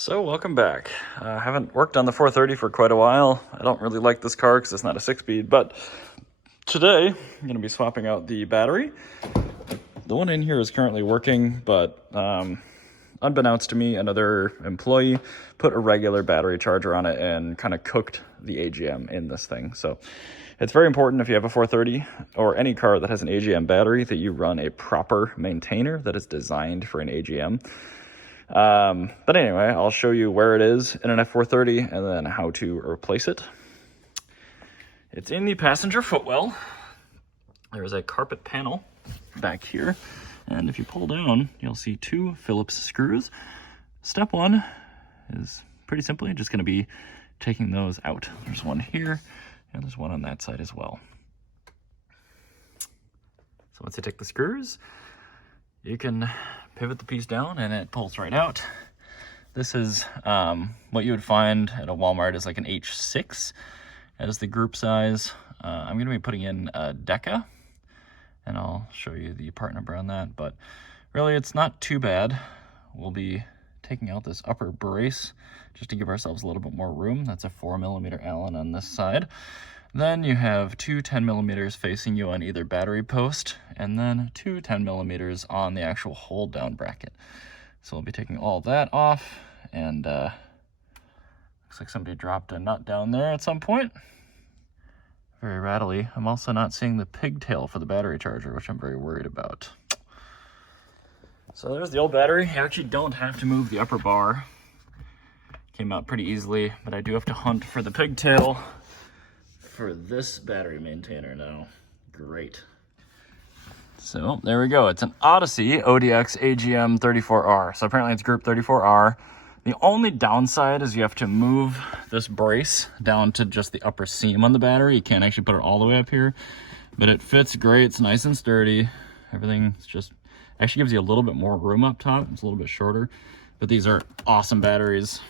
So welcome back. I haven't worked on the 430 for quite a while. I don't really like this car because it's not a 6-speed, but today I'm going to be swapping out the battery. The one in here is currently working, but unbeknownst to me, another employee put a regular battery charger on it and kind of cooked the AGM in this thing. So it's very important if you have a 430 or any car that has an AGM battery that you run a proper maintainer that is designed for an AGM. But anyway, I'll show you where it is in an F430 and then how to replace it. It's in the passenger footwell. There's a carpet panel back here. And if you pull down, you'll see two Phillips screws. Step one is pretty simply just going to be taking those out. There's one here and there's one on that side as well. So once you take the screws, you can pivot the piece down and it pulls right out. This is what you would find at a Walmart is like an H6 as the group size. I'm going to be putting in a Deca, and I'll show you the part number on that, but really it's not too bad. We'll be taking out this upper brace just to give ourselves a little bit more room. That's a 4mm Allen on this side. Then you have two 10mm facing you on either battery post, and then two 10mm on the actual hold down bracket. So we'll be taking all that off, and looks like somebody dropped a nut down there at some point. Very rattly. I'm also not seeing the pigtail for the battery charger, which I'm very worried about. So there's the old battery. You actually don't have to move the upper bar. Came out pretty easily, but I do have to hunt for the pigtail for this battery maintainer now. Great. So there we go. It's an Odyssey ODX AGM 34R. So apparently it's group 34R. The only downside is you have to move this brace down to just the upper seam on the battery. You can't actually put it all the way up here, but it fits great. It's nice and sturdy. Everything's just actually gives you a little bit more room up top. It's a little bit shorter, but these are awesome batteries.